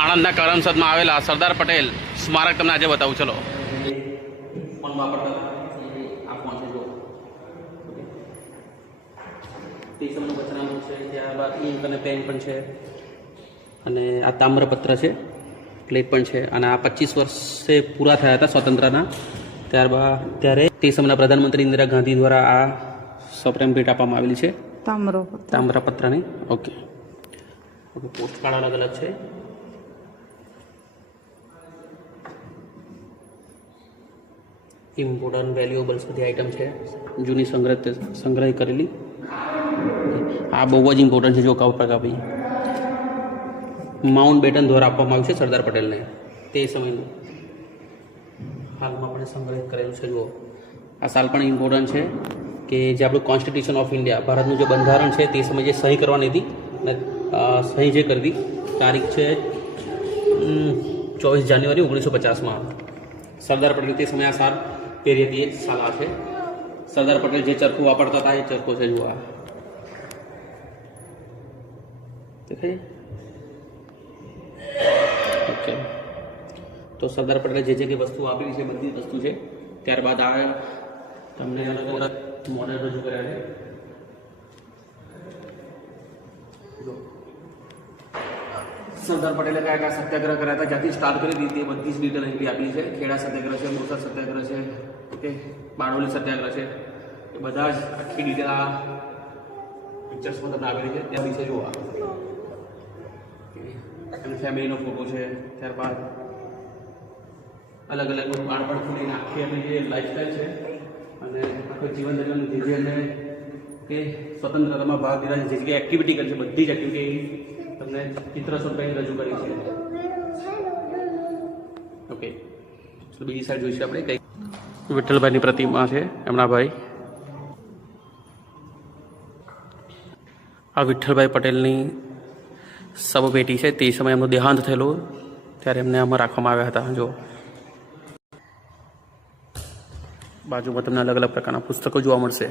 આણંદના કરમસદમાં આવેલા સરદાર પટેલ સ્મારક તમને આજે બતાવું. ચલો. ફોન વાપરતા આ ફોન છે જો તે સમયનું વચનામું છે, ત્યારબાદ ઇંક અને પેન પણ છે, અને આ તામ્રપત્ર છે, પ્લેટ પણ છે, અને આ 25 વર્ષે પૂરા થયા હતા સ્વતંત્રના. ત્યારબાદ ત્યારે તે સમયના પ્રધાનમંત્રી ઇન્દિરા ગાંધી દ્વારા આ સપ્રેમ ભેટ આપવામાં આવેલી છે તામ્રપત્રની. Okay okay. પોસ્ટ કાર્ડ અલગ અલગ છે. ઇમ્પોર્ટન્ટ વેલ્યુએબલ્સ બધી આઇટમ છે, જૂની સંગ્રહ કરેલી. આ બહુ જ ઇમ્પોર્ટન્ટ છે. જો ભાઈ માઉન્ટ બેટન દ્વારા આપવામાં આવ્યું છે સરદાર પટેલને તે સમયનું. હાલમાં પણ સંગ્રહિત કરેલું છે. જુઓ આ સાલ પણ ઇમ્પોર્ટન્ટ છે કે જે આપણું કોન્સ્ટિટ્યુશન ઓફ ઇન્ડિયા, ભારતનું જે બંધારણ છે તે સમયે જે સહી કરવાની હતી અને સહી જે કરી તારીખ છે 24 જાન્યુઆરી 1950માં. સરદાર પટેલ તે સમયે આ સાલ પહેરી હતી, એ સાલ આ છે. સરદાર પટેલ જે ચરખું વાપરતા હતા એ ચરખો છે. જુઓ દેખાય. ઓકે. તો સરદાર પટેલે જે કંઈ વસ્તુ આપેલી છે બધી વસ્તુ છે. ત્યારબાદ આ તમને અલગ અલગ મોડેલ રજૂ કર્યા છે. સરદાર પટેલે કયા કયા સત્યાગ્રહ કર્યા હતા, જ્યાંથી સ્ટાર્ટ કરી હતી તે બધી જ ડિટેલ અહીંથી આપેલી છે. ખેડા સત્યાગ્રહ છે, મોરસા સત્યાગ્રહ છે, ઓકે, બારડોલી સત્યાગ્રહ છે, એ બધા જ આખી ડિટેલ આ પિક્ચર્સમાં તમને આપેલી છે. ત્યાં વિશે જોવા અને ફેમિલીનો ફોટો છે. ત્યારબાદ અલગ અલગ બાળપણથી લઈને આખી એમની જે લાઈફસ્ટાઈલ છે અને આખું જીવન દરમિયાન જે એને કે સ્વતંત્રતામાં ભાગ લીધા છે, જે એક્ટિવિટી કરી છે બધી જ એક્ટિવિટી તમને ચિત્ર સ્વરૂપે રજૂ કરી છે. ઓકે. બીજી સાઈડ જોઈશું આપણે કઈ વિઠ્ઠલભાઈની પ્રતિમા છે, એમના ભાઈ. આ વિઠ્ઠલભાઈ પટેલની શબપેટી છે. તે સમયે એમનું દેહાંત થયેલું ત્યારે એમને આમાં રાખવામાં આવ્યા હતા. જો બાજુમાં તમને અલગ અલગ પ્રકારના પુસ્તકો જોવા મળશે.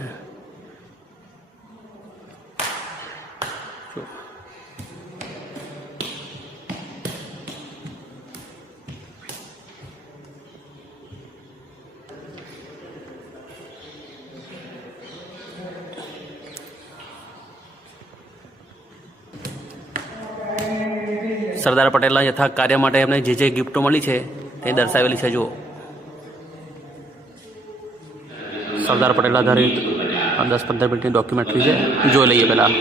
સરદાર પટેલના યથાર્થ કાર્ય માટે એમને જે ગિફ્ટો મળી છે તે દર્શાવેલી છે. જુઓ સરદાર પટેલ આધારિત 10-15 મિનિટની ડોક્યુમેન્ટરી છે, જોઈ લઈએ પહેલાં.